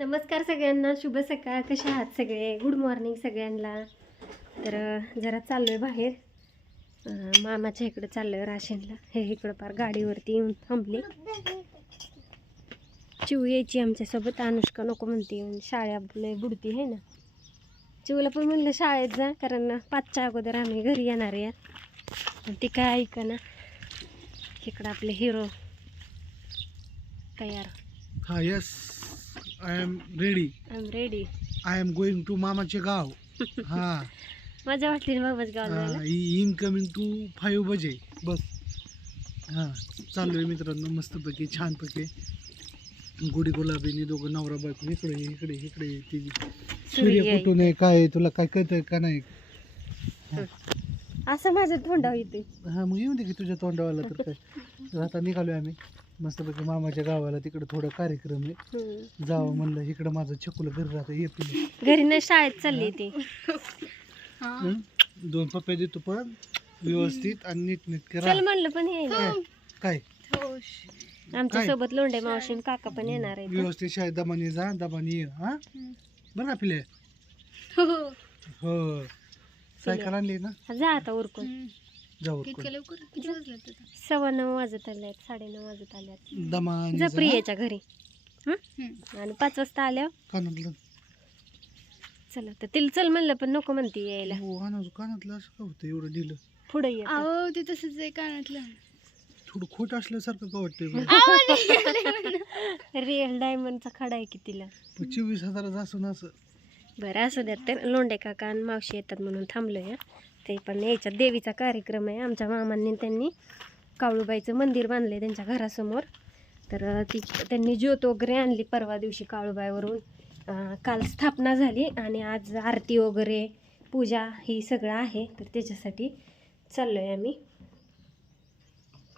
नमस्कार सगळ्यांना शुभ सकाळ. कसे आहात सगळे? गुड मॉर्निंग सगळ्यांना. तर जरा चाललो आहे बाहेर मामाच्या इकडं चाललो आहे राशनला. हे इकडं पार गाडीवरती येऊन थांबली. चिऊ यायची आमच्यासोबत. अनुष्का नको म्हणते. येऊन शाळेत बुडती आहे ना? चिऊला पण म्हणलं शाळेत जा कारण पाचच्या अगोदर आम्ही घरी येणार आहे. ती काय ऐका ना इकडं आपले हिरो तयार. हा yes I am ready I am ready I am going to मामाचे गाव. हा. मजा वाटली ना बाबाच इनकमिंग टू फाईव्ह बजे. बस. हा चाललोय मित्रांनो मस्तपैकी छानपैकी. गुढी गुलाबीने दोघं नवरा बायको इकडे इकडे इकडे ती सूर्य सूर्य कुठून आहे काय आहे, तुला काय कळतंय का नाही? असं माझं तोंडाव येते हा मग येऊन दे की तुझ्या तोंडावाला तर काय? तर आता निघालोय आम्ही. मस्तपैकी मामाच्या गावाला तिकडे थोडं कार्यक्रम आहे. जावं म्हणलं इकडं माझं चकुलं घरी राहतं ये पिले. घरी नाही शाळेत चालली ती. हं? दोन पप्पे देतो पण व्यवस्थित आणि नीट नीट चल म्हणलं पण हे ना काय? आमच्यासोबत लोंढे मावशी आणि काका पण येणार आहेत. व्यवस्थित शाळेत दमाने जा दमाने ये हा? बरं का पिले? हो. सायकल आणली ना? जा आता उरकून. जाऊ सव्वा नऊ वाजत आल्यात साडेनऊ वाजत आल्यात जा जा. प्रियाच्या घरी. हं? आणि पाच वाजता आल्यावर? कानातलं. चला तर तिला चल म्हणलं पण नको म्हणते यायला. हो कानात कानातलं असं का होतं एवढं दिलं? पुढे ये अहो ते तसंच आहे कानातलं. थोडं खोट असल्यासारखं का वाटतंय? रिअल डायमंडचा खडा आहे की तिला. पण चोवीस हजाराचं असून असं. बरं असू द्यात तर लोंढे काका आणि मावशी येतात म्हणून थांबलोय ते पण याच्यात देवीचा कार्यक्रम आहे. आमच्या मामांनी त्यांनी काळूबाईचं मंदिर बांधलं आहे त्यांच्या घरासमोर. तर ती त्यांनी ज्योत वगैरे आणली परवा दिवशी काळूबाईवरून. काल स्थापना झाली आणि आज आरती वगैरे पूजा ही सगळं आहे. तर त्याच्यासाठी चाललो आहे आम्ही.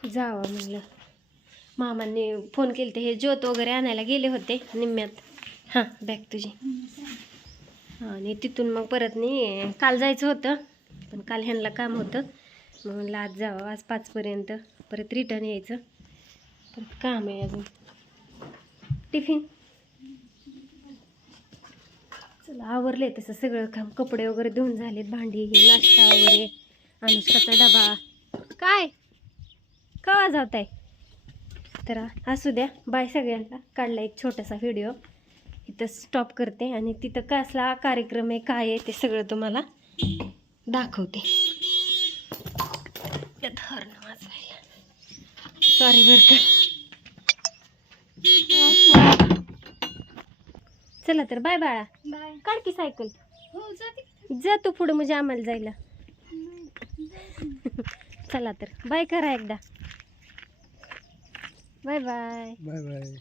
जावं म्हणलं. मामांनी फोन केले हे ज्योत वगैरे आणायला गेले होते निम्म्यात. हां बॅग तुझी. आणि तिथून मग परत नाही काल जायचं होतं. पण काल ह्यांना काम होतं. मग म्हणलं आज जावं आज पाचपर्यंत परत रिटर्न यायचं. परत काम आहे अजून. टिफिन चला आवरले तसं सगळं काम. कपडे वगैरे धुवून झालेत भांडी हे नाश्ता वगैरे अनुष्काचा डबा. काय? कवा जावताय तर असू द्या बाय सगळ्यांना. काढला एक छोटासा व्हिडिओ इथं स्टॉप करते आणि तिथं कसला कार्यक्रम आहे काय आहे ते सगळं तुम्हाला दाखवते. वाजवायला. सॉरी बरं का. चला तर बाय बाळा. बाय. काढ की सायकल. हो जाते. जा तू पुढं म्हणजे आम्हाला जायला. चला तर. बाय करा एकदा. Bye bye. Bye bye.